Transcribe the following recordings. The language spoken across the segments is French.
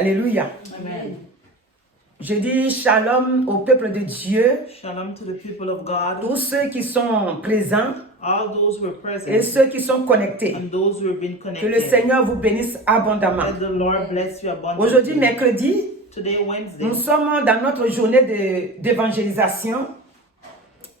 Alléluia. Amen. Je dis shalom au peuple de Dieu, Shalom to the people of God, tous ceux qui sont présents all those who are present, et ceux qui sont connectés. and those who have been Que le connected. Seigneur vous bénisse abondamment. Let the Lord bless you Aujourd'hui, abundantly. mercredi, Today, Wednesday, nous sommes dans notre journée d'évangélisation.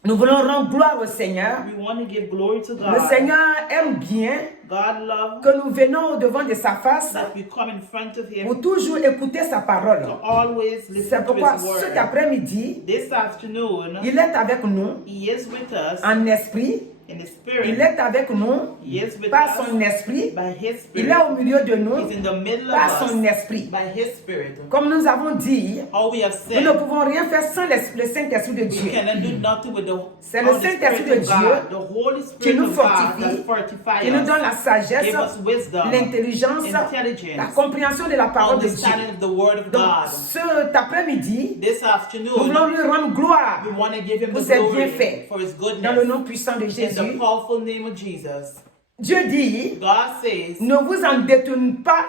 Nous voulons rendre gloire au Seigneur. we want to give glory to Le God. Seigneur aime bien God loves que nous venons au devant de sa face that we come in front of Him pour toujours écouter sa parole. to always C'est listen to pourquoi His cet word. après-midi, This afternoon, il est avec nous He is with us en esprit. in His Il spirit. est avec nous He is with par us son esprit. by His Il spirit. est au milieu de nous He's in the middle par of son us esprit. by His spirit. Comme nous avons dit, All we have nous ne said, pouvons rien faire sans le Saint-Esprit de we Dieu. cannot do nothing with the C'est le Holy Saint-Esprit Spirit de of Dieu God. The Holy qui Spirit nous of God fortifie, that fortifies qui nous us, donne la sagesse, give us wisdom, l'intelligence, intelligence, la compréhension de la parole de Dieu. understanding of the Word of Donc, God. cet après-midi, This nous afternoon, voulons lui rendre gloire we want to give Him pour the ses glory bienfaits for His dans le goodness nom puissant de in the Jésus. powerful name of Jesus. Dieu dit, God says, ne vous en détournez pas,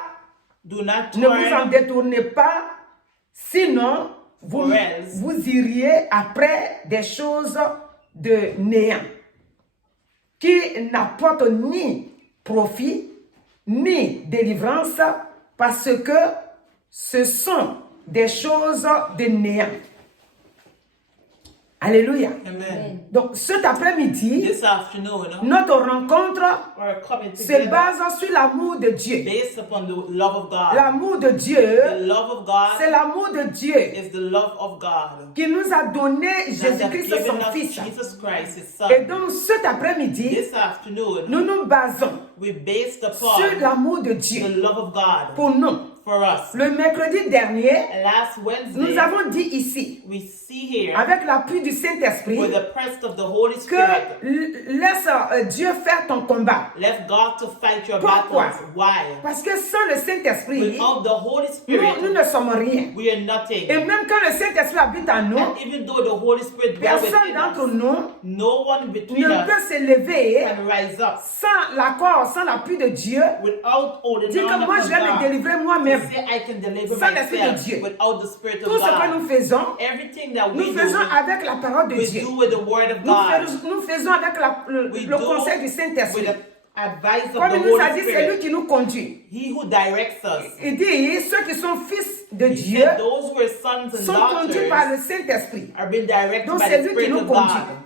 do not ne vous en turn, détournez pas, sinon vous, Or else. vous iriez après des choses de néant, qui n'apportent ni profit, ni délivrance, parce que ce sont des choses de néant. Alléluia. Amen. Donc cet après-midi, This afternoon, notre rencontre we're coming se together base sur l'amour de Dieu. based upon the love of God. L'amour de The Dieu, love of God c'est l'amour de Dieu is the love of God. qui nous a donné That has Jésus-Christ given son us Fils. Jesus Christ, His Et Son. donc cet après-midi, This afternoon, nous nous basons we based sur upon l'amour de the Dieu love of God pour nous. for us. Le mercredi dernier, And last Wednesday, nous avons dit ici, we see here avec l'appui du Saint-Esprit, with the presence of the Holy que Spirit, laisse Dieu faire ton combat. let God to fight your Pourquoi? battles. Why? Parce que sans le Saint-Esprit, Without the Holy nous Spirit, ne sommes rien. we are nothing. Et même quand le Saint-Esprit habite en nous, And even though the Holy Spirit dwells personne within d'entre us, nous no one between ne us peut s'élever can rise up sans l'accord, sans l'appui de Dieu. without holding Dis que on moi to je vais me God. délivrer moi-même. To say I can deliver Sans l'Esprit de myself Dieu. without the Spirit Tout of ce que nous God. faisons, Everything that nous we faisons do, avec la parole de we Dieu. do with the Word of Nous God. nous faisons avec We le do conseil du with Saint-Esprit. the advice of Comme the il nous a Holy dit, c'est lui Spirit. qui nous conduit. He who directs us. Il dit, ceux qui sont fils de He Dieu said those who are sons and sont conduits par daughters le Saint-Esprit. are being directed Donc by c'est the lui qui Spirit nous of conduit. God.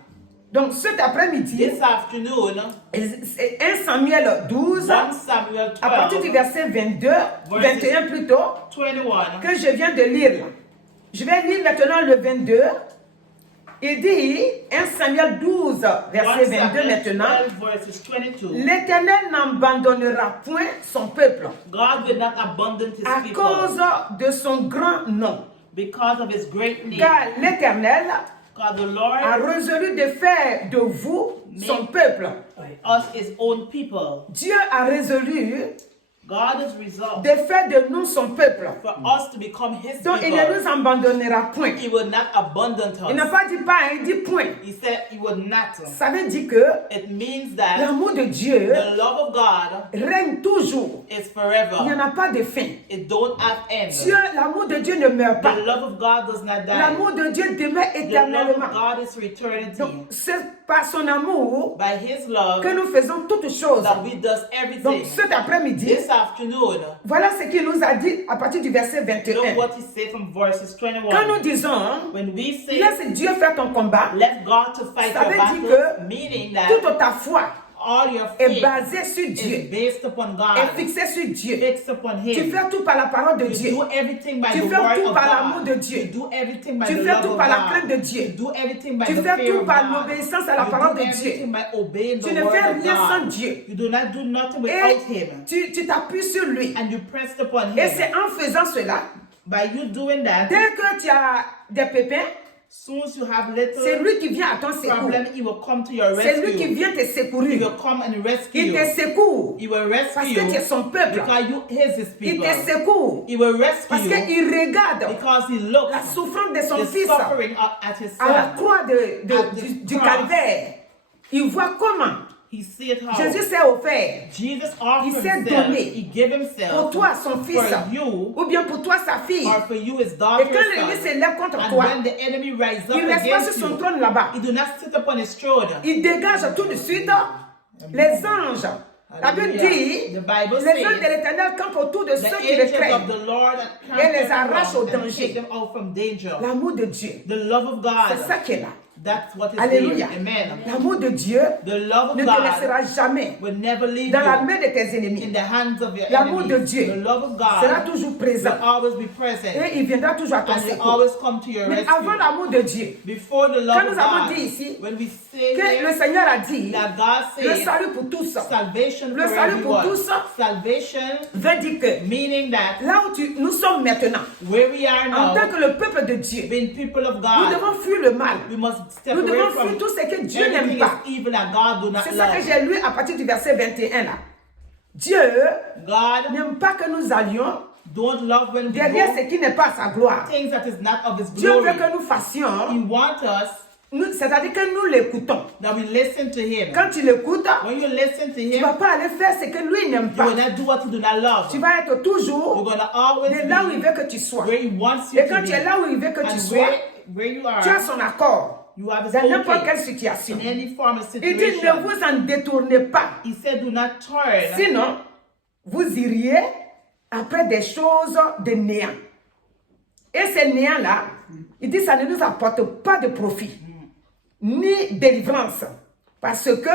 Donc cet après-midi, This afternoon, c'est 1 Samuel 12, 1 Samuel à partir du 12, verset 22, 21 plutôt, 21, que je viens de lire là. Je vais lire maintenant le 22. Il dit, 1 Samuel 12, 1 verset 22 Samuel maintenant, 12 verses 22. l'Éternel n'abandonnera point son peuple God will not abandon His à people cause de son grand nom. because of His great name. Car l'Éternel God the a Lord résolu de faire de vous son peuple. us His own people. Dieu a résolu God has resolved de faire de nous son peuple. for us to become His Donc il ne people. nous abandonnera point. He will not abandon Il n'a us. pas dit pas, il dit point. He said He will not. Ça veut dire que It means that l'amour de Dieu the love of God règne toujours. is Il n'y forever. en a pas de fin. It don't have end. Dieu, l'amour de Dieu ne meurt pas. The love of God does not die. L'amour de Dieu demeure The love éternellement. of God is for eternity. Donc c'est par son amour By His love que nous faisons toutes choses. that we does Donc everything. cet après-midi, This afternoon, voilà ce qu'il nous a dit à partir du verset look 21. what He said from verses Quand 21. nous disons, When we say, laisse Dieu faire ton combat, let God to fight ça your veut dire battles, que meaning that toute ta foi all your est faith basée sur is Dieu, based upon est God, fixée sur Dieu. fixed upon Tu Him. fais tout par la parole de You Dieu. do everything by Tu the fais word tout of par l'amour God. de Dieu. You do everything by Tu the fais love tout of par la God. crainte de Dieu. You do everything by Tu the fais fear tout of par God. l'obéissance à la You parole do de Dieu. everything by obeying Tu the ne word fais of rien sans God. Dieu. You do not do nothing Et without Him. tu t'appuies sur lui. And you press upon Et Him. c'est en faisant cela, By you doing that, dès que tu as des pépins, soon as you have c'est little lui qui vient à ton secours. problem, He will come to your C'est lui qui rescue. vient te He secourir. will come and rescue Il te you. secoue He will parce rescue que tu es you son peuple. because you is His Il people. te secoue He will rescue parce you qu'il regarde because He looks la souffrance de son the fils suffering at His à la son. croix At the du cross. calvaire. Il voit comment He see it how. Jésus s'est offert Jesus offered Il s'est himself. donné He gave himself pour toi, son fils, for you ou bien pour toi, sa fille. or for you, his daughter, Et quand l'ennemi son. s'élève contre And toi, when the enemy rises up il ne reste pas sur against son you, trône là-bas. he do not sit upon his throne. Il dégage tout de suite les anges. La Bible dit, The Bible les anges says, de l'Éternel campent autour de the ceux qui le angels of craignent. the Lord Et les camp arrache au around and danger. take them out from danger. L'amour de Dieu, The love of God. c'est ça qui est là. That's what is Alléluia. there. Amen. L'amour de Dieu The love of ne te God laissera jamais will never leave dans la you main de tes in ennemis. the hands of your L'amour de enemies. Dieu The love of sera God toujours will présent. always be present Et il viendra toujours à ton and will secours. always come to your Mais rescue. avant l'amour de Dieu, Before the quand love nous of avons God, dit ici when we say que le here Seigneur a dit, that God le says salut pour tous, salvation Le for salut pour everyone, tous. salvation veut dire que meaning that là où nous sommes maintenant, where we are en now, tant que le peuple de Dieu, being people of nous God, devons fuir le mal. we must step Nous away devons from fuir tout ce que Dieu n'aime everything pas. is evil that God do not C'est ça que love. j'ai lu à partir du verset 21 là. Dieu God n'aime pas que nous allions don't love when we derrière go ce qui n'est pas sa gloire. things that is not of His Dieu glory. veut que nous fassions, He wants us c'est-à-dire que nous l'écoutons. that we listen to Him. Quand tu l'écoutes, When you listen to tu ne Him, vas pas aller faire ce que lui n'aime you pas. will not do what you do not love. Tu vas être You're toujours gonna always de là où il be veut que tu sois. where He wants you Et to quand be. tu es là où il veut que tu And sois, where you tu as are, son accord you have His dans n'importe okay quelle situation. in any form of Il dit, situation. ne vous en détournez pas. He said, do not turn. Sinon, vous iriez après des choses de néant. Et ces néants-là, il dit, ça ne nous apporte pas de profit, ni délivrance, parce que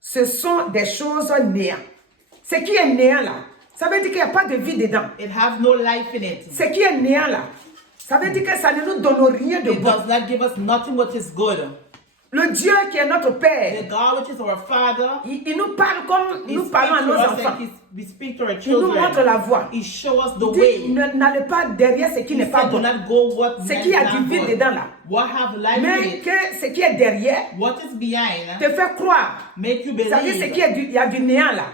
ce sont des choses néant. Ce qui est néant là, ça veut dire qu'il n'y a pas de vie dedans. It has no life in it. Ce qui est néant là, ça veut dire que ça ne nous donne rien de It bon. does not give us nothing what is good. Le Dieu qui est notre The Père, God which is our Father, il nous parle comme He nous speaks parlons à to nos us enfants. like we speak to our Il nous montre children. la voie. He shows us the Il dit, way. n'allez pas derrière ce qui He n'est pas said, do bon. not go what Ce is qui a not du vide good. dedans là. What have life in Mais it. que ce qui est derrière What is behind te fait croire. make you Ça veut dire believe. il y a du néant là.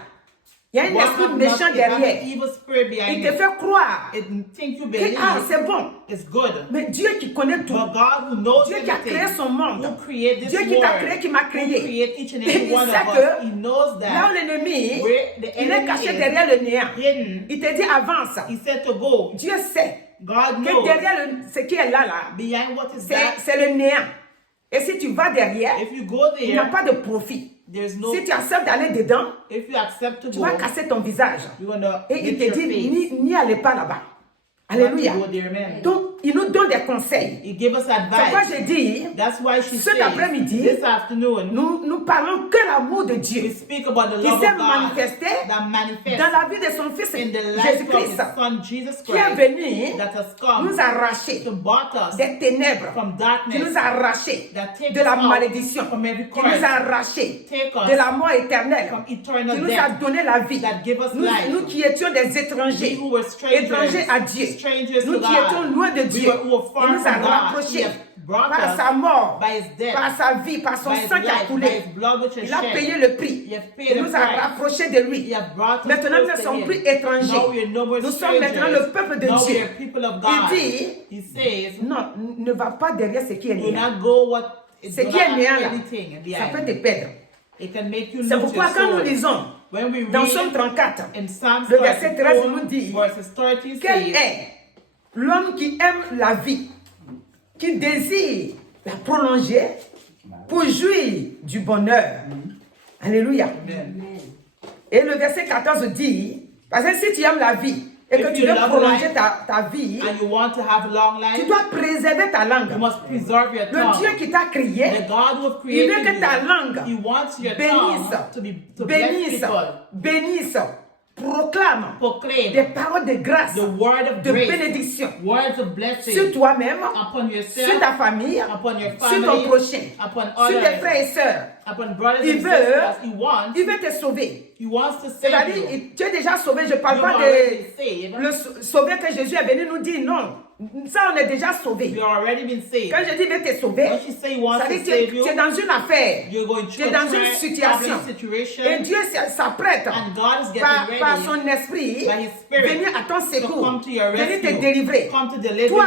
Il y a un What esprit have méchant not, it has an derrière. evil spirit behind Il te it. fait croire It think you que believe c'est bon. it's good. Mais Dieu qui connaît tout, But God who knows Dieu qui a everything, créé son monde, who create this Dieu qui t'a world, créé, qui m'a who créé, create each and il every one sait of us, que He knows là that où l'ennemi, where the il est enemy caché is derrière le néant. hidden. Il te dit avance. He said to go. Dieu sait God que knows derrière ce qui est là, behind what is that. c'est le néant. Et si tu vas derrière, If you go il n'y a there, pas de profit. there's no. Si tu acceptes d'aller dedans, If you accept to tu go, vas casser ton visage. you're gonna Et il hit te your dit, face. n'y allez pas là-bas. Not Alléluia. to go there, man. Donc, il nous donne des conseils. He gave us C'est pourquoi advice. j'ai dit, That's why she cet says après-midi, this afternoon nous parlons que l'amour de we Dieu speak about the qui love s'est of God manifesté that manifests dans la vie de son Fils in the life of His Jésus-Christ, Son Jesus qui est Christ venu that has come nous arracher to bought us des ténèbres, from qui darkness, nous a arrachés that take de la us out malédiction, from every qui curse, nous a arrachés take us de la mort éternelle, from qui eternal nous a death, donné la vie. that give us Nous, life. nous qui étions des étrangers, We who were strangers, étrangers à Dieu, strangers nous to qui étions God, loin de we Dieu, were far il nous a from God. He rapprochés has brought par us sa mort, by His death, par sa vie, par son by His sang qui a life, by coulé. His blood which is Il a shed. payé le prix. He has paid Il the nous a price. rapprochés de lui. He has brought us Maintenant, nous close ne to sommes Him. plus étrangers. Now we are no more Nous sommes strangers. maintenant le peuple de Now Dieu. we are people of Il God. dit, He says, non, ne va pas derrière ce qui est do néant. not go what is Ce do qui not est néant have là, anything ça peut behind. te perdre. It can make you C'est lose pourquoi your quand nous soul. lisons When we dans read Somme 34, in Psalms le verset 13 34, nous dit, verses 30 quel says, est l'homme qui aime la vie, qui désire la prolonger pour jouir du bonheur. Alléluia. Amen. Et le verset 14 dit, parce que si tu aimes la vie et que If tu you veux love prolonger life ta vie, and you want to have long tu life, dois préserver ta langue. you must preserve your Le Dieu tongue. qui t'a créé, The God who has il veut created que ta you, langue He wants your bénisse, tongue to bless bénisse, people. bénisse, proclame Proclaim des paroles de grâce, the word of de grace, bénédiction words of sur blessing toi-même, upon yourself, sur ta famille, upon your sur ton family, prochain, upon sur tes others, frères et sœurs. upon brothers Il and veut, sisters. He wants il veut te sauver. He wants to save C'est-à-dire, you. tu es déjà sauvé. Je ne parle You're pas already de saved. le sauvé que Jésus est venu nous dire. Non. Ça, on est déjà sauvé. You've already been saved. Quand je dis veut te sauver, When she say he wants ça to dit que save tu you, es dans une affaire. you're going Tu through es a dans une situation. problem situation. Et Dieu s'apprête And God is getting par ready son esprit by His Spirit venir à ton to secours, come to your venir te rescue, délivrer. come to deliver Toi,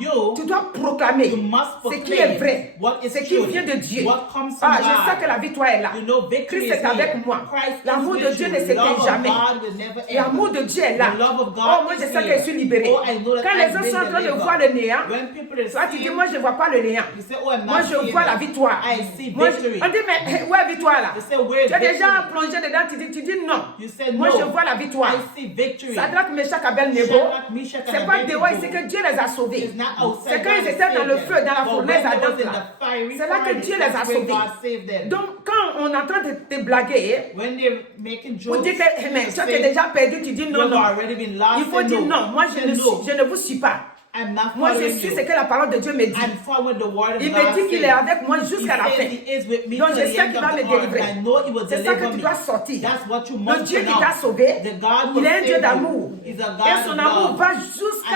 you. tu dois proclamer You must ce qui est proclaim vrai, what is ce qui true, vient de Dieu. what comes from Ah, je God. sais que la victoire est là. You know victory Christ est is here. avec moi. Christ is L'amour de with Dieu you. ne s'éteint Love of jamais. God will never end. L'amour de Dieu est là. The love of God Oh, moi je is sais que here. je suis libéré. Oh, I know that Quand les I've gens been sont en train de delivered. voir le néant, When people are toi tu dis, seeing, moi je ne vois pas le néant. you say, oh, I'm Moi not je seeing vois it. la victoire. I see Moi, victory. on dit, mais où est victoire là? You say, where is Tu es déjà victory? plongé dedans, tu dis non. You say, Moi no. je vois la victoire. I see victory. Sadrach, Meshach, Abednego, Shadrach, Meshach, and c'est pas Abednego. dehors ici que Dieu les a sauvés. It's not outside C'est quand God ils has étaient dans saved le them. feu, dans la But fournaise when they was ardente in là. the fiery C'est là que furnace, Dieu les a that's when sauvés. God saved them. Donc quand on est en train de te blaguer, When they're making pour jokes, dire que eh, mais, to toi tu say, es déjà perdu, tu dis non, you've non. already been lost. Il faut Say dire no. non, moi Say je no. ne vous suis pas. I'm not Moi je following suis you. ce que la parole de Dieu me dit. I'm following the word of Il God. me dit qu'il est says. avec moi He jusqu'à la says fin. He is with me Donc to je the sais end qu'il of va the me earth. délivrer. I know He will C'est ça que deliver tu me. dois sortir. That's what you Le must Dieu qui pronounce. t'a sauvé, The God il will est un Dieu save d'amour. you. He's a Et God son of amour love. va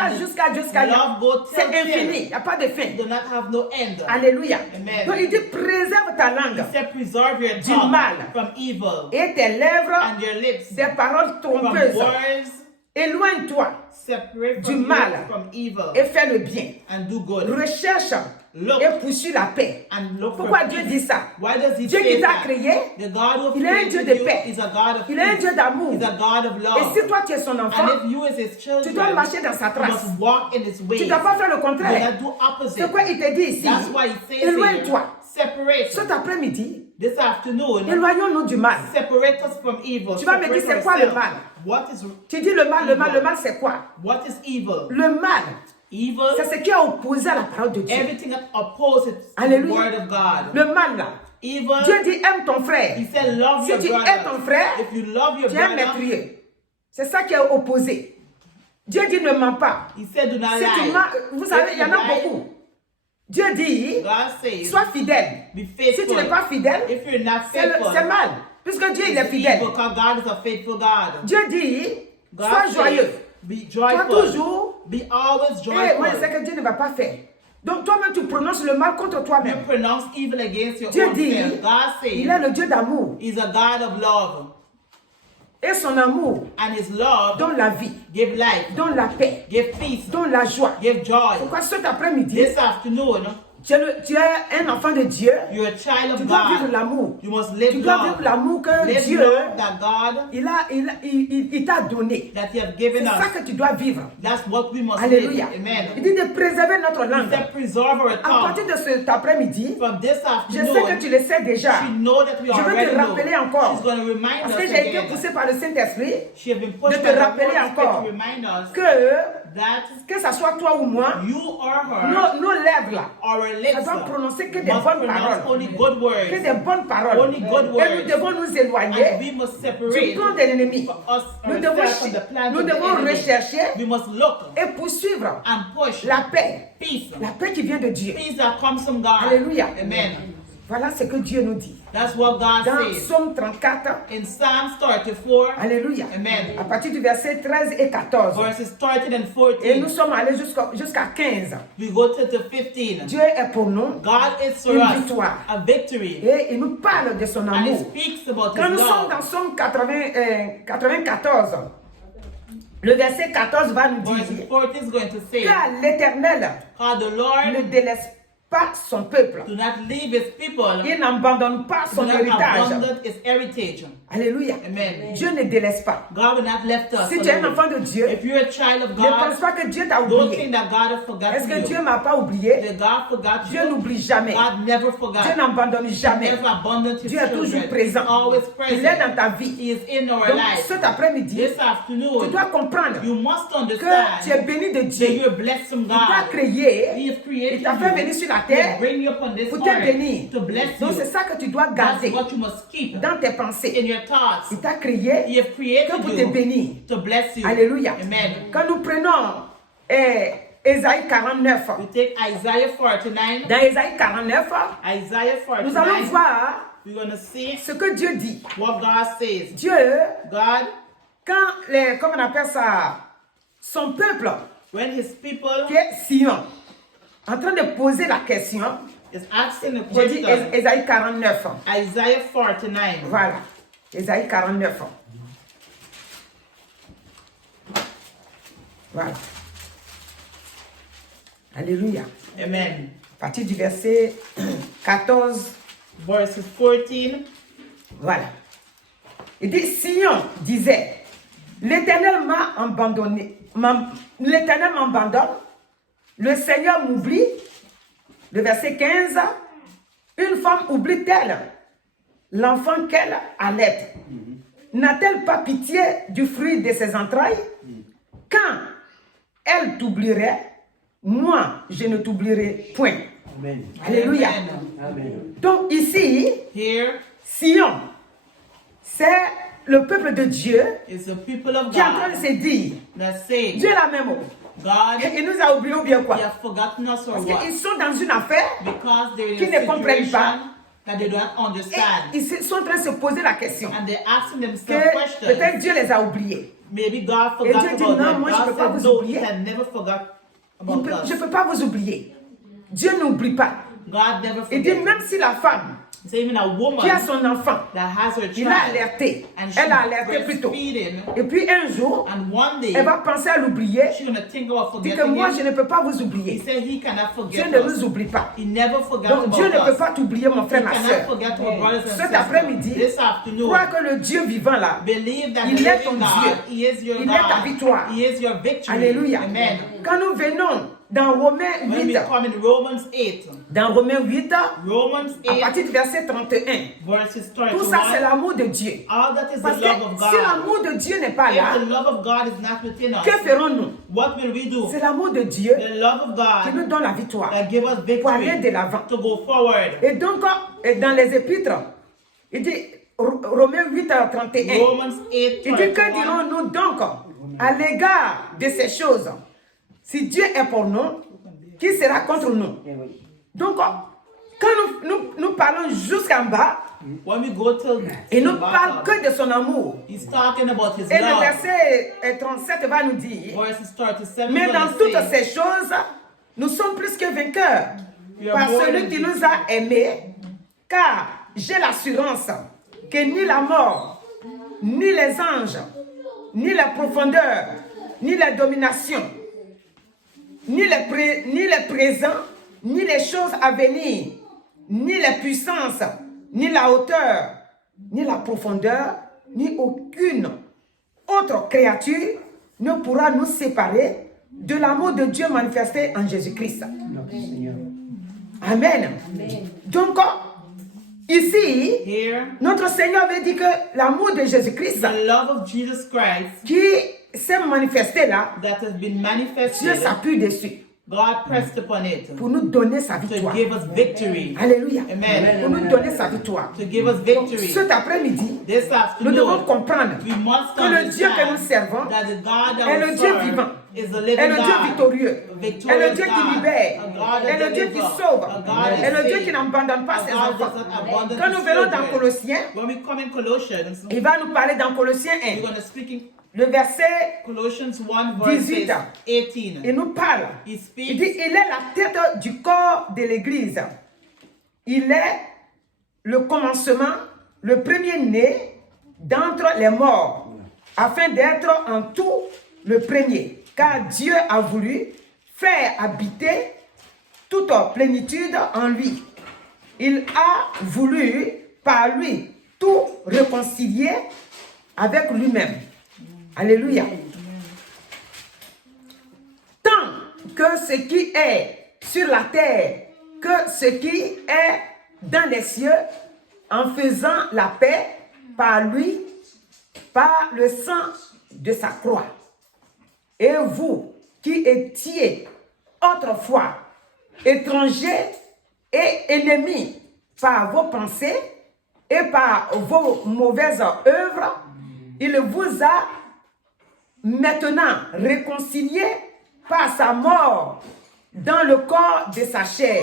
And jusqu'à love go c'est till infini, il n'y a pas de fin. do not have no end. Alléluia. Amen. Donc il dit préserve ta langue He said, preserve your du tongue mal from evil et tes lèvres and your lips des paroles from trompeuses. words. Éloigne-toi Separate du from mal you from evil et fais le bien. and do good. Recherche Look et poursuis la paix. and look Pourquoi for Dieu peace. dit ça? Why does He Dieu say qui t'a that? créé, The God who il est un Dieu created de you paix. is a God of Il est un peace. Dieu d'amour. He's a God of Et love. si toi tu es son enfant, And if you as His children, tu dois marcher dans sa you trace. must walk in His Tu ways. ne dois pas faire le Do contraire. not do opposite. C'est quoi il te dit ici? That's why He says Éloigne-toi. here, separate. Cet après-midi, This afternoon, éloignons-nous du mal. separate us from evil. Tu vas me dire, Separate c'est quoi le ourselves. mal? What is Tu dis le mal c'est quoi? what is evil? Le mal, Evil, c'est ce qui est opposé à la parole de Dieu. everything that opposes the Alléluia. word of God. Le mal là. Evil, Dieu dit aime ton frère. He said, love Si your tu brother. aimes ton frère, If you love your tu aimes brother, méprieux. C'est ça qui est opposé. Dieu dit ne mens pas. He said, do not Si tu lie. mens, vous savez, If il y en you a lie, beaucoup. Dieu dit, God says, sois fidèle. be Si faithful. tu n'es pas fidèle, If you're not c'est faithful, c'est mal. Puisque Dieu il est it's fidèle. evil because God is a faithful God. Dieu dit, God sois says, joyeux. be Toi joyful. toujours. Be always Et moi je joyful. sais que Dieu ne va pas faire. Donc toi-même tu prononces le mal contre You toi-même. pronounce evil against your Dieu own dit, self. God il says, est le Dieu d'amour. He's a God of love. Et son amour And His love donne la vie, give life, donne la paix, give peace, donne la joie. give joy. Pourquoi cet après-midi, This afternoon, tu es un enfant de Dieu, you're a child tu of dois vivre God. l'amour. You must Tu live dois vivre love. l'amour que Live Dieu love that God il t'a donné. that He has C'est given ça us. que tu dois vivre. That's what we must Alléluia. live. Amen. Il dit de préserver notre He langue. said, preserve our À partir tongue. de cet après-midi, From this je sais que afternoon, tu le sais déjà. she know that we Je veux already te rappeler know. encore. She's going to remind Parce us que j'ai été again. poussé par le Saint-Esprit She has been de pushed te by the rappeler Holy Spirit encore to remind us que that ça soit toi ou moi, you or her, nos lèvres là, our ça lips doit prononcer que des must bonnes pronounce paroles. only good Que words. des bonnes paroles. Only good Et nous words. devons nous And éloigner we must du separate plan de l'ennemi. us Nous ourselves from the plans nous of the devons enemy. rechercher We must look et poursuivre and push la paix. peace. La paix qui vient de Dieu. Peace that comes from God. Alléluia. Amen. Voilà ce que Dieu nous dit. That's what God Dans says. Psaume 34, In Psalms 34, Alléluia. Amen. À partir du verset 13 et 14. verses 13 and Et nous 14, sommes allés jusqu'à 15. we go to the 15. Dieu est pour nous God is for une us victoire. a victory. Et il nous parle de son And He amour. speaks about Quand His nous sommes love. dans Psaume 94, le verset 14 va nous Verse dire 14 is going to say, car l'Éternel God the ne Lord délaisse pas son peuple. do not leave His people, Il n'abandonne pas do son not héritage. abandon His heritage. Alléluia. Amen. Dieu ne délaisse pas. God will not left us. Si tu es un alone. enfant de Dieu, If you're a child of ne pense God, pas que Dieu t'a don't oublié. think that God has Est-ce forgotten que Dieu you. ne m'a pas oublié? That God forgot Dieu you. n'oublie jamais. God never forgot. Dieu n'abandonne jamais. Never abandoned His Dieu est toujours children. présent. Always Il est dans present. ta vie. He is in our Donc life. cet après-midi, This tu afternoon, dois comprendre you must que tu es understand béni de that Dieu. you are blessed from Il t'a God. créé, He has created il t'a fait venir you sur la to terre bring you upon this pour te earth bénir. to bless Donc you. c'est ça que tu dois That's garder what you must keep dans tes in pensées. your thoughts. Il t'a créé He has que created pour te you bénir. to bless you. Alléluia. Amen. Quand nous prenons Ésaïe 49, We take Isaiah 49. dans Ésaïe 49, Isaiah nous allons 49. voir we're going to see ce que Dieu dit. what God says. Dieu, God, quand comment on appelle ça, son peuple, when his people qui est Sion, en train de poser la question, is asking the j'ai dit question, Ésaïe 49. Isaiah 49. Voilà, Ésaïe 49. Voilà. Alléluia. Amen. À partir du verset 14. Verses 14. Voilà. Il dit, Sion disait, l'Éternel m'a abandonné. L'Éternel m'abandonne. Le Seigneur m'oublie. Le verset 15. Une femme oublie-t-elle l'enfant qu'elle allait? N'a-t-elle pas pitié du fruit de ses entrailles? Quand elle t'oublierait, moi, je ne t'oublierai point. Amen. Alléluia. Amen. Donc ici, Here Sion, c'est le peuple de Dieu is the people of qui est en train de God se dire, that say, Dieu est la même. God, Il nous a oubliés ou bien quoi? you have forgotten us or Parce what? qu'ils sont dans une affaire Because they're in Qui a ne comprennent situation pas. that they don't et understand. ils sont en train de se poser la question And they're asking que themselves questions. peut-être Dieu les a oubliés. Maybe God Et forgot Dieu dit, about non, them. moi, je peux God pas said, vous no, oublier. he had never forgot about us. Je ne peux pas vous oublier. Dieu n'oublie pas. God never Il dit, forget. même si la femme So even a woman qui a son enfant, that has her il a child alerté. and Elle a alerté she's plus tôt. breastfeeding, Et puis un jour, and one day elle va penser à l'oublier. she's gonna think about Dit que forgetting moi, him. je ne peux pas vous He oublier. said he cannot Dieu forget ne us. nous oublie pas. He never forgot Donc Dieu ne about peut us. pas t'oublier, mon frère, He ma cannot soeur. forget our brothers and Cet sisters. après-midi, This afternoon, crois que le Dieu vivant là, believe that il the est living ton God, Dieu. He is your Il est ta God. victoire. He is your victory. Alléluia. Amen. Quand nous venons dans Romains When 8, we come in Romans 8, dans Romains 8, Romans à 8, partir du verset 31, verses tout ça c'est 31, l'amour de Dieu. all that is Parce the que love of si God. l'amour de Dieu n'est pas là, If the love of God is not within us, que ferons-nous? what will we do? C'est l'amour de Dieu The love of qui nous God donne la victoire that give us pour aller de victory l'avant. to go forward. Et donc, dans les épîtres, il dit, Romains 8, 31, Romans 8, il dit, que 31. dirons-nous donc à l'égard de ces choses? Si Dieu est pour nous, qui sera contre nous? Donc, quand nous parlons jusqu'en bas, When we go to il ne the parle bottom, que de son amour. he's talking about his Et le love. verset 37 va nous dire, Verses 37 mais is dans gonna toutes say, ces choses, nous sommes plus que vainqueurs We are par more celui than qui nous a aimés, car j'ai l'assurance que ni la mort, ni les anges, ni la profondeur, ni la domination, ni les présents, ni les choses à venir, ni les puissances, ni la hauteur, ni la profondeur, ni aucune autre créature ne pourra nous séparer de l'amour de Dieu manifesté en Jésus-Christ. Notre Seigneur. Amen. Donc, ici, here, notre Seigneur veut dire que l'amour de Jésus-Christ the love of Jesus Christ qui s'est manifesté là, that has been Dieu manifested, s'appuie dessus God pressed upon it pour nous donner sa to victoire. give us victory. Alléluia. Amen. Pour nous donner sa victoire. To give us Donc, victory. cet après-midi, This nous devons afternoon, comprendre we must que le Dieu que nous understand servons that the God that est we le Dieu serve vivant, is the est living le Dieu God, victorieux, a est victorious le Dieu qui God, libère, a God est that le Dieu qui delivers, sauve, a God est that le Dieu qui saves, n'abandonne pas a ses God enfants. does not abandon Quand his nous verrons dans children. Colossiens, When we come in Colossians, il va nous parler dans Colossiens we're 1, going to speak in le verset, Colossians 1 verses 18. 18. il nous parle. He Il speaks, dit, il est la tête du corps de l'Église. Il est le commencement, le premier-né d'entre les morts, afin d'être en tout le premier. Car Dieu a voulu faire habiter toute plénitude en lui. Il a voulu par lui tout réconcilier avec lui-même. Alléluia. Tant que ce qui est sur la terre, que ce qui est dans les cieux, en faisant la paix par lui, par le sang de sa croix. Et vous qui étiez autrefois étrangers et ennemis par vos pensées et par vos mauvaises œuvres, il vous a maintenant réconciliés par sa mort dans le corps de sa chair.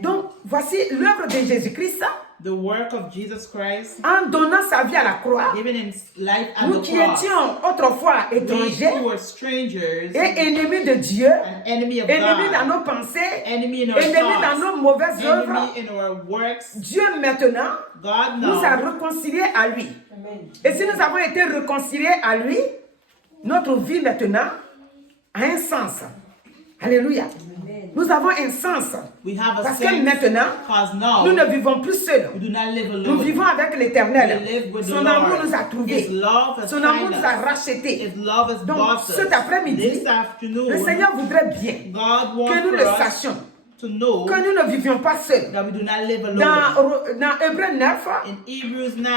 Donc, voici l'œuvre de Jésus-Christ The work of Jesus Christ, en donnant sa vie à la croix, giving his life at nous the qui cross. étions autrefois We étrangers who were strangers, et ennemis de Dieu, an enemy of ennemis dans God, nos pensées, enemy in our ennemis dans thoughts, nos mauvaises œuvres, enemy in our works. Dieu maintenant God nous a now, réconciliés à lui. Et si nous avons été réconciliés à lui, notre vie maintenant a un sens. Alléluia. Nous avons un sens. we have a Parce que sense, maintenant, because now nous ne vivons plus seuls. we do not live Nous alone. vivons avec l'Éternel. We live with the Son amour Lord. nous a trouvés. His love has Son amour found nous a us. rachetés. His love has Donc, bought us. cet après-midi, This afternoon, le Seigneur voudrait bien God wants que nous for le us sachions, to know que nous ne vivions pas seuls. that we do not live alone. Dans Hébreux 9, In Hebrews 9,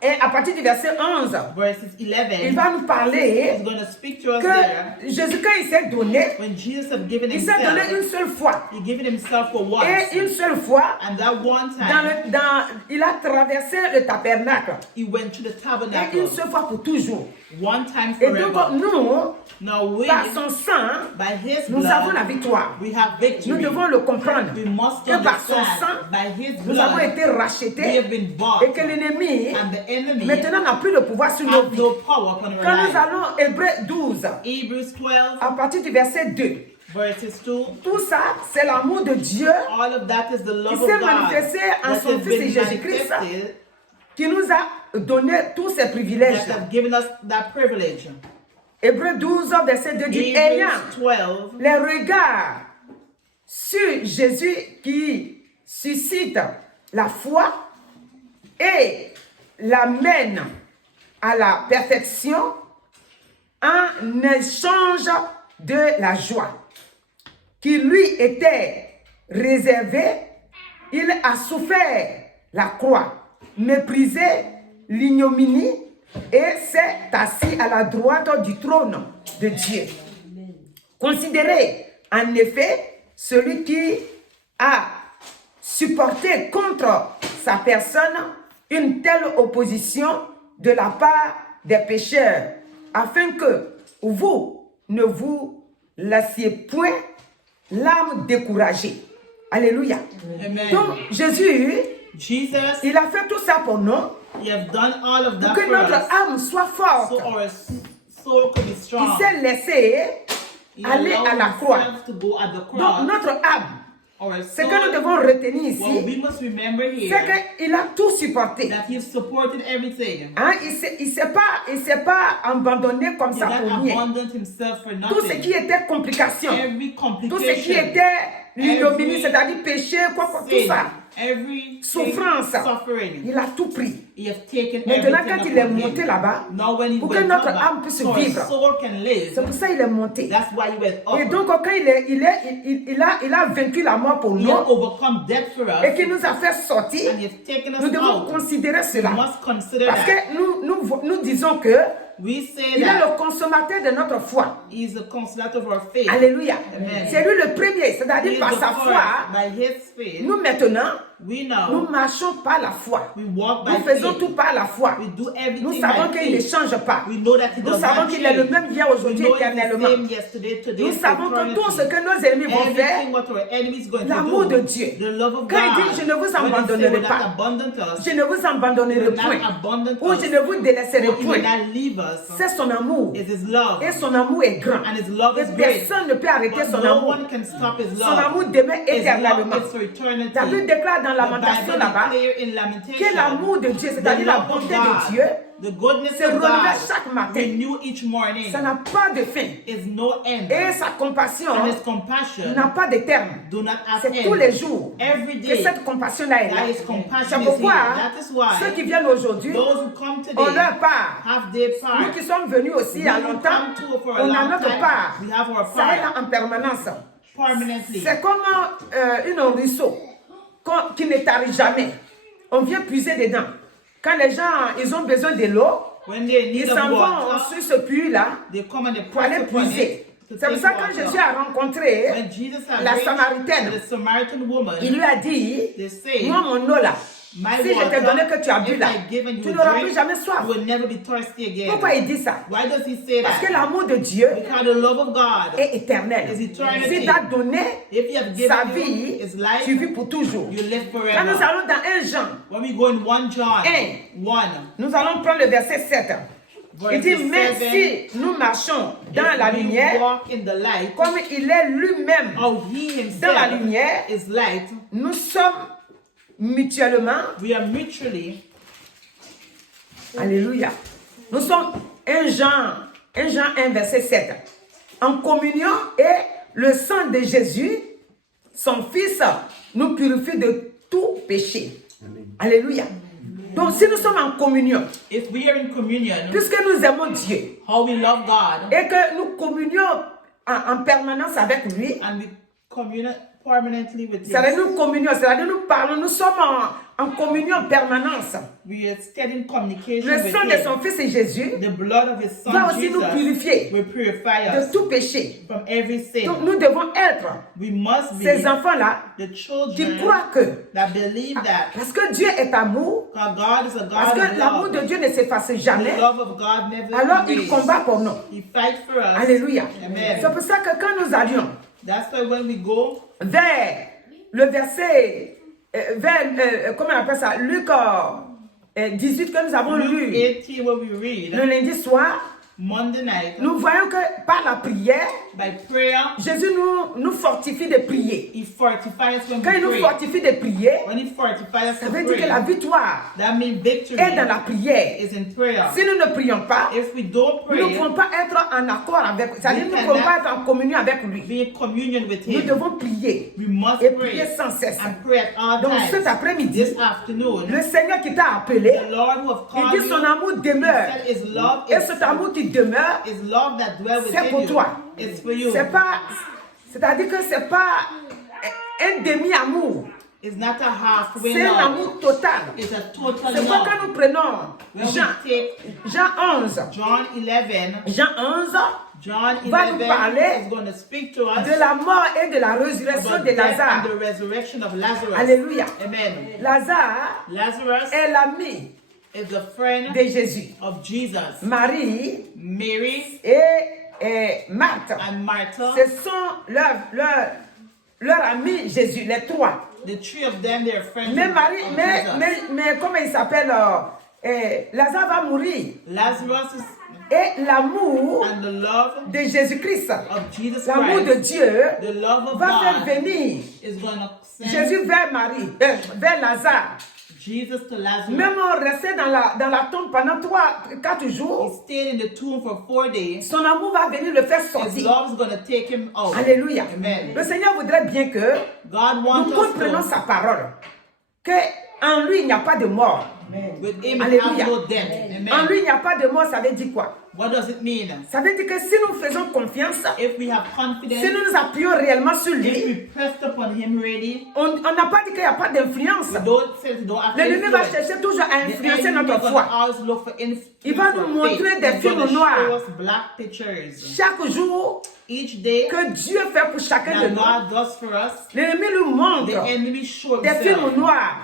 et à partir du verset 11, verses il 11, va nous parler he's going to speak to us there. que Jésus, quand il s'est donné, When Jesus had given il s'est donné himself, une seule fois. he given himself for once. Et une seule fois, And that one time, il a traversé le tabernacle. he went to the Et tabernacle. une seule fois pour toujours. One time Et donc, forever. nous, Now we, par son sang, by his nous avons la blood, victoire. we have Nous victory. devons le comprendre. We must Que par son understand, sang, by his nous avons blood, été we rachetés have been bought. et que l'ennemi And the enemy maintenant n'a plus de pouvoir sur nos has vies. no power upon our Quand nous life. allons Hébreux 12, Hebrews 12, à partir du verset 2, verses 2. tout ça, c'est l'amour de Dieu All of that is the love Il of s'est God manifesté en that son has Fils been Jésus-Christ, manifested, qui nous a donné tous ces privilèges. that have given us that privilege. Hébreux 12, verset 2 dit, ayant Hebrews 12, les regards sur Jésus qui suscite la foi et l'amène à la perfection en échange de la joie qui lui était réservée, il a souffert la croix, méprisé l'ignominie et s'est assis à la droite du trône de Dieu. Considérez en effet celui qui a supporté contre sa personne une telle opposition de la part des pécheurs, afin que vous ne vous laissiez point l'âme découragée. Alléluia. Amen. Donc Jésus, Jesus, il a fait tout ça pour nous, you have done all of pour that que for notre us, âme soit forte. so our soul could be Il strong. s'est laissé He aller allowed à la croix. himself to go at the Donc cross. notre âme, Our ce que soul, nous devons retenir what ici, we must remember c'est here, qu'il a tout supporté. that he supported everything. Hein, il s'est pas abandonné comme He ça not pour rien. abandoned himself for Tout ce qui nothing. était complication, Every tout ce qui complication, était l'ignominie, every c'est-à-dire péché, tout sin, ça, every souffrance, suffering, il a tout pris. he has taken Maintenant, everything quand il est upon monté him. là-bas, Now when he pour que went notre up, âme puisse so our vivre. soul can live. C'est pour ça qu'il est monté. That's why he went up. Et donc, quand il a vaincu la mort pour He nous, has overcome death for us, et qu'il nous a fait sortir, and he has taken us nous devons out. considérer We cela. must consider Parce that. que nous disons que We say il est that le consommateur de notre foi. he is the consolator of our faith. Alléluia. Amen. C'est lui le premier, He c'est-à-dire is par the sa first. foi. By his faith, Nous maintenant, we nous know marchons par la foi. we walk by Nous faisons faith. tout par la foi. We do Nous everything savons by qu'il ne faith. change pas. We know that he Nous does savons not qu'il est le change. même hier, We aujourd'hui, know he's the éternellement. same yesterday, today, Nous and savons que tout ce que nos ennemis vont faire, everything what our enemy is going to l'amour do, de Dieu. the love of Quand il God, dit, je ne vous when he say abandonnerai will not pas, abandon us, je ne vous abandonnerai will not point, abandon ou us, je ne vous délaisserai or he will point. not leave us, C'est son amour. is his love. Et son amour est grand. And his love Et is great. personne ne peut arrêter But son no amour. one can stop his Son love. amour demeure His éternellement. love is for eternity. La Bible déclare dans The Lamentation Bible là-bas declare in que Lamentation, l'amour de Dieu, the c'est-à-dire la love of bonté God, de Dieu, the goodness se of renouvelle God, chaque matin. renew each morning, ça n'a pas de fin. is no end. Et sa compassion And his compassion n'a pas de terme. do not have C'est end. tous les jours Every que day, cette compassion-là est là. that his compassion C'est is pourquoi here. That is why ceux qui viennent aujourd'hui those who come ont today leur part. have their part. Nous qui sommes venus aussi We à who longtemps, come to for a on a long notre time, part. we have our Ça est part là en permanence. permanently. C'est comme un ruisseau qui ne tarit jamais. On vient puiser dedans. Quand les gens ils ont besoin de l'eau, When they ils need s'en of vont water, sur ce puits-là they come and they pour aller press upon puiser. it to C'est pour take ça que quand water. Jésus a rencontré When Jesus had la reached Samaritaine, the Samaritan woman, il lui a dit, they say, moi mon eau là, My Si je t'ai water, donné que tu as bu if là, I've given you tu a n'auras drink, plus jamais soif. you will never be thirsty again. Pourquoi il dit ça? Why does he say Parce que that? l'amour de Dieu Because the love of God est éternel. is eternity. S'il t'a donné If you have sa given vie, you his life, tu vis pour toujours. you live Quand nous forever. allons dans 1 Jean, When we go in 1 John 1, nous allons prendre le verset 7. Il dit, mais si nous marchons dans la if we lumière, walk in the light, comme il est lui-même how he dans la himself lumière, is light, nous sommes mutuellement, we are mutually, alléluia, nous sommes 1 Jean 1 verset 7, en communion et le sang de Jésus, son Fils, nous purifie de tout péché. Alléluia. Donc si nous sommes en communion, if we are in communion, puisque nous aimons Dieu how we love God, et que nous communions en permanence avec lui, and we commune permanently with c'est-à-dire him, nous communions, c'est-à-dire nous parlons, nous sommes en communion en permanence. we are steady in communication Le with sang de him. son Fils et Jésus The blood of his son va aussi Jesus nous purifier will purify de us tout péché. from every sin. Donc nous devons être We must be ces enfants-là the qui children croient que, that believe that parce que Dieu est amour, God is a parce God que of l'amour de love. Dieu ne s'efface jamais, The love of God never alors il erased. combat pour nous. He fights for us. Alléluia. Amen. C'est pour ça que quand nous allions That's why when we go vers le verset, comment on appelle ça, Luc 18 que nous avons Luke lu 18, where we read le lundi soir, Monday night, nous voyons que par la prière, by prayer, Jésus nous fortifie de prier. he fortifies us when Quand il we nous pray. fortifie de prier, When he fortifies us ça to veut dire que la pray, victoire that means victory est dans la prière. is in prayer. Si nous ne prions pas, If we don't nous ne pray, pouvons pas être en accord avec lui. C'est-à-dire, nous ne pouvons pas être en communion avec lui. be in communion with Nous him. devons prier We must et prier pray sans cesse. and pray at all Donc cet times. après-midi, This afternoon, le Seigneur qui t'a appelé, the Lord who have il called dit son you, amour demeure. said his love Et cet amour qui demeure, is love that dwells c'est within pour you. toi. It's for you. C'est pas, c'est-à-dire que c'est pas un demi-amour. It's not a halfway C'est un love. amour total. It's a total C'est pourquoi love. quand nous prenons When we Jean, take Jean 11, John 11, Jean 11, John va nous 11 parler is going to speak to us de la mort et de la résurrection about de death Lazare. and the resurrection of Lazarus. Alléluia. Amen. Lazare Lazarus est l'ami is the friend de Jésus. of Jesus. Marie Mary et Marthe, and Martha, ce sont leur ami Jésus, les trois. the three of them, they are friends Mais of Marie, Jesus. mais comment il s'appelle? Lazare va mourir. Lazarus is, Et l'amour and the love de Jésus-Christ, of Jesus l'amour de Christ, Dieu, the love of va faire God venir is going to send Jésus vers Marie, vers Lazare. Jesus to Lazarus. Même resté dans la tombe pendant 4 He jours, stayed in the tomb for 4 days. son amour va venir le faire His sortir. love is going to take him out. Alléluia. Amen. Le Seigneur voudrait bien que God wants nous us comprenons to, sa parole. Que en lui, il n'y a pas de mort. with him, Alléluia. have no death. En Amen. lui, il n'y a pas de mort, ça veut dire quoi? What does it mean? Ça veut dire que si nous faisons confiance, If we have si confidence, nous nous appuyons réellement sur if lui, we pressed upon him ready, on n'a pas dit qu'il n'y a pas d'influence. we don't say we don't have to L'ennemi va influence. chercher toujours à The influencer enemy notre is foi. gonna always look for Il va nous montrer des films noirs. Show us black pictures. Chaque jour Each day que Dieu fait pour chacun de that nous, God does for us, l'ennemi nous montre the enemy shows des films himself. noirs.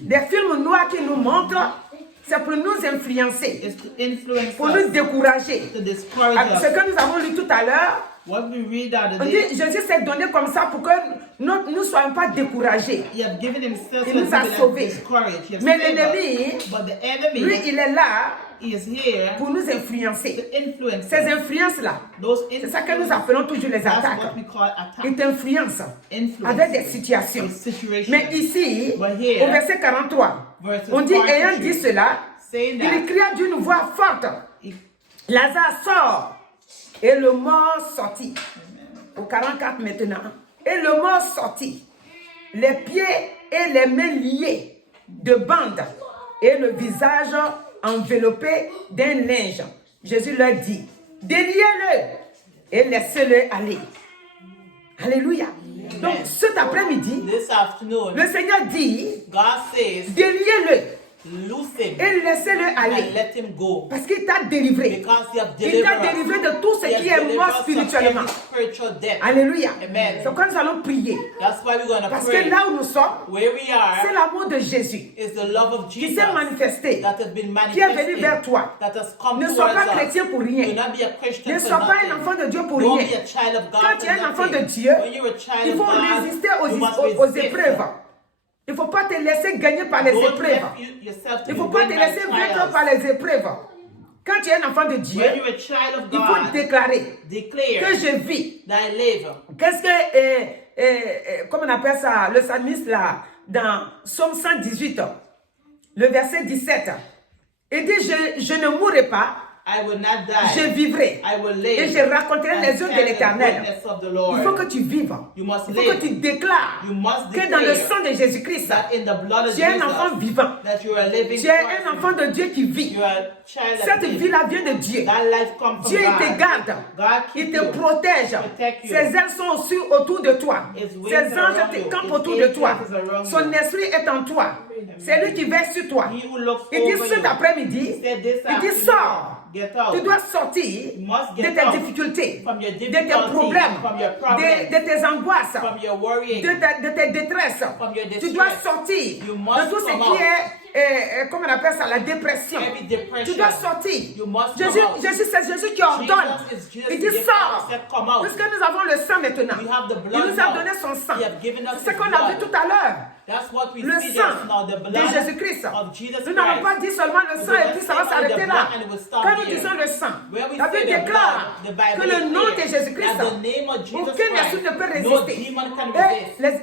Des films noirs qui nous montrent, c'est pour nous influencer, Is to influence pour nous us, décourager. to discourage Ce us. que nous avons lu tout à l'heure, What we read the on other dit day, Jésus s'est donné comme ça pour que nous ne soyons pas découragés. he has given himself Il so nous a we can sauvés. discourage. He has Mais saved l'ennemi, us. But the enemy, lui, il est là he is here pour nous to influencer. influence Ces us. influences-là, Those c'est ça que nous appelons toujours les that's attaques. what we call attack. Ils t'influencent Influence. avec des situations. With situations. Mais ici, But here, au verset 43, verses on dit, 43, ayant dit cela, saying il that, cria d'une voix forte, Lazare sort. Et le mort sortit. Au 44 maintenant. Et le mort sortit. Les pieds et les mains liés de bandes. Et le visage enveloppé d'un linge. Jésus leur dit, déliez-le et laissez-le aller. Alléluia. Donc cet après-midi, this afternoon, le Seigneur dit, God says, déliez-le. Loose him et laissez-le and aller. let him go. Parce qu'il t'a délivré. Because he has Il t'a delivered us. délivré de tout ce He has qui est delivered mort us from spirituellement. every spiritual death. Alléluia. Amen. C'est comme nous allons prier. That's why we're going to Parce pray. que là où nous sommes, Where we c'est are l'amour de Jésus is the love of qui Jesus s'est manifesté, that has been qui est venu manifested, vers toi. that has come Ne sois towards pas us. chrétien pour Do rien. not be a Christian Ne for sois pas nothing. un enfant de Dieu pour Don't rien. be a child of God Quand for tu es un enfant nothing. de Dieu, When you're a child il of faut God, résister you must aux resist. épreuves. Il ne faut pas te laisser gagner par les Don't épreuves. let yourself Il to ne faut be pas te win by laisser vaincre trials. par les épreuves. Quand tu es un enfant de Dieu, When you're a child of il faut God, déclarer declare que je vis. that I live. Qu'est-ce que, comment on appelle ça, le psalmiste là, dans Psaume 118, le verset 17, il dit, je ne mourrai pas, I will not je die. vivrai. I will live. Et je raconterai and les œuvres de tell the l'Éternel. goodness of the Lord. Il faut que tu vives. You must Il faut live. que tu déclares You must que dans le declare sang de Jésus-Christ, that in the blood of tu es un Jesus, enfant vivant. that you are a living Tu es person. un enfant de Dieu qui vit. You are a child Cette of God. vie-là vient de Dieu. That life comes from Dieu, il God. te garde. God Il keep te you. protège. Protect you. Ses ailes sont aussi autour de toi. His wings Ses are anges around te you. campent His autour de toi. angels are around Son you. esprit est en toi. C'est lui qui veille sur toi. He who looks Il dit over cet you. après-midi, He said this il dit afternoon, sors. get out. Tu dois sortir You must de get tes out difficultés, from your de tes difficulties, problèmes, from your problems, de tes angoisses, from your worrying, de tes détresses. from your Tu dois distress. sortir You de must tout ce come qui out. est, comment on appelle ça, la dépression. Every depression. Tu dois sortir. You must Jésus, come out. Jésus, c'est Jésus qui ordonne. Jesus is Jesus Il who dit gives sors. us, said, come out. Puisque nous avons le sang maintenant. We have the Il blood nous a now. donné son sang. He have given us C'est ce his qu'on a vu blood. tout à l'heure. That's what we Le see sang just now, the de blood Jésus-Christ. of Jesus Nous n'allons pas Christ. dire seulement le sang et puis ça va s'arrêter là. Quand nous disons le sang, Where we la Bible say the déclare blood, the Bible que le nom de declares Jésus-Christ, that the name of Jesus aucun Christ, esprit ne peut no résister. demon can Et resist.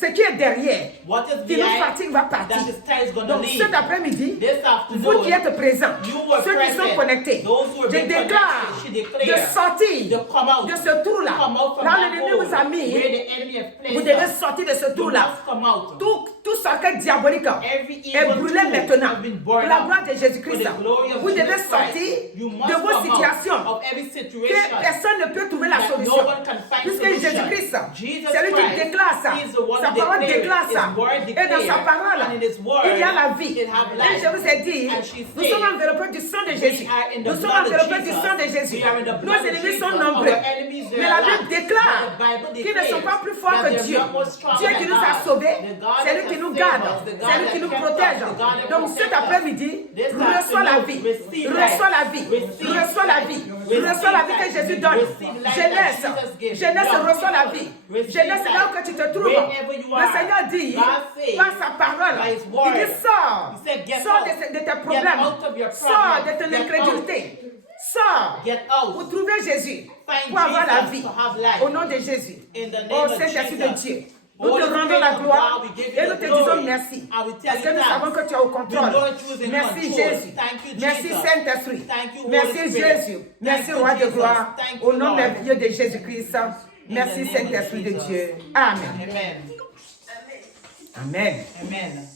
ce qui est derrière, What is qui nous behind, fatigue, va partir. that is time is going to Donc leave. cet après-midi, This afternoon, vous qui êtes présents, you were ceux qui sont present, connectés, those who are je being déclare connected, she de declares sortir to come out, de ce trou-là. come out from Là, that l'ennemi hole vous a mis. where the enemy has placed Vous devez us. sortir de ce You trou-là. must come out. Tout cercle diabolique Every est evil brûlé tool maintenant. has been Pour burned la up. gloire de For Jésus-Christ. the glory of Vous devez Jesus sortir Christ. You must de vos come out situations of every que situation personne ne peut trouver la that solution. no one can find Puisque solution. Jésus-Christ, Jesus c'est lui qui Christ déclare ça. is the one Sa who parole declares déclare it. ça. His word Et dans sa declares, parole, and in his word, il y a la vie. it have Et life. je vous ai dit, And she nous said, sommes enveloppés du sang de Jésus. are in the Nous sommes blood of enveloppés du Jesus. sang de Jésus. We are in the Nos blood of ennemis Jesus. sont Our nombreux. enemies, they Mais are la Bible lost. déclare But the Bible qu'ils ne sont pas plus forts declares que that Dieu. they are more strong Dieu than qui nous a God. sauvés, The God c'est lui that qui has nous saved garde, us, the God c'est lui that qui nous kept us, protège. the God that Donc protects cet us. après-midi, This reçois la vie, receive reçois life. la vie, Receive reçois la vie, life. reçois la vie que Receive Jésus life. donne. Receive life Jeunesse, that Jesus gives. jeunesse, Young reçois la people, vie. receive Jeunesse, life. là où que tu te trouves, Wherever you le are, Seigneur dit, God says, par sa parole, by His il word, dit sors, He said, get sors out. de tes Get problèmes, out of your sors de problems. ton Get incrédulité, sors Get out. pour trouver Jésus, Find pour avoir la Jesus vie, to have life. au nom de Jésus. In the name Oh of Saint-Esprit de Jesus. Dieu, nous Holy te rendons Spirit la of gloire God, we give you et nous the te glory. disons merci. I will tell Parce que you nous thanks. savons que tu es au contrôle. We know that you is in Merci control. Jésus. Thank you, Merci Jesus. Saint-Esprit. Thank you, Holy Merci Spirit. Jésus. Thank Merci you, Roi de Jesus. gloire. Thank Au you, nom Lord. merveilleux de Jésus-Christ. In Merci the name of Saint-Esprit de Jesus. Dieu. Amen. Amen. Amen. Amen.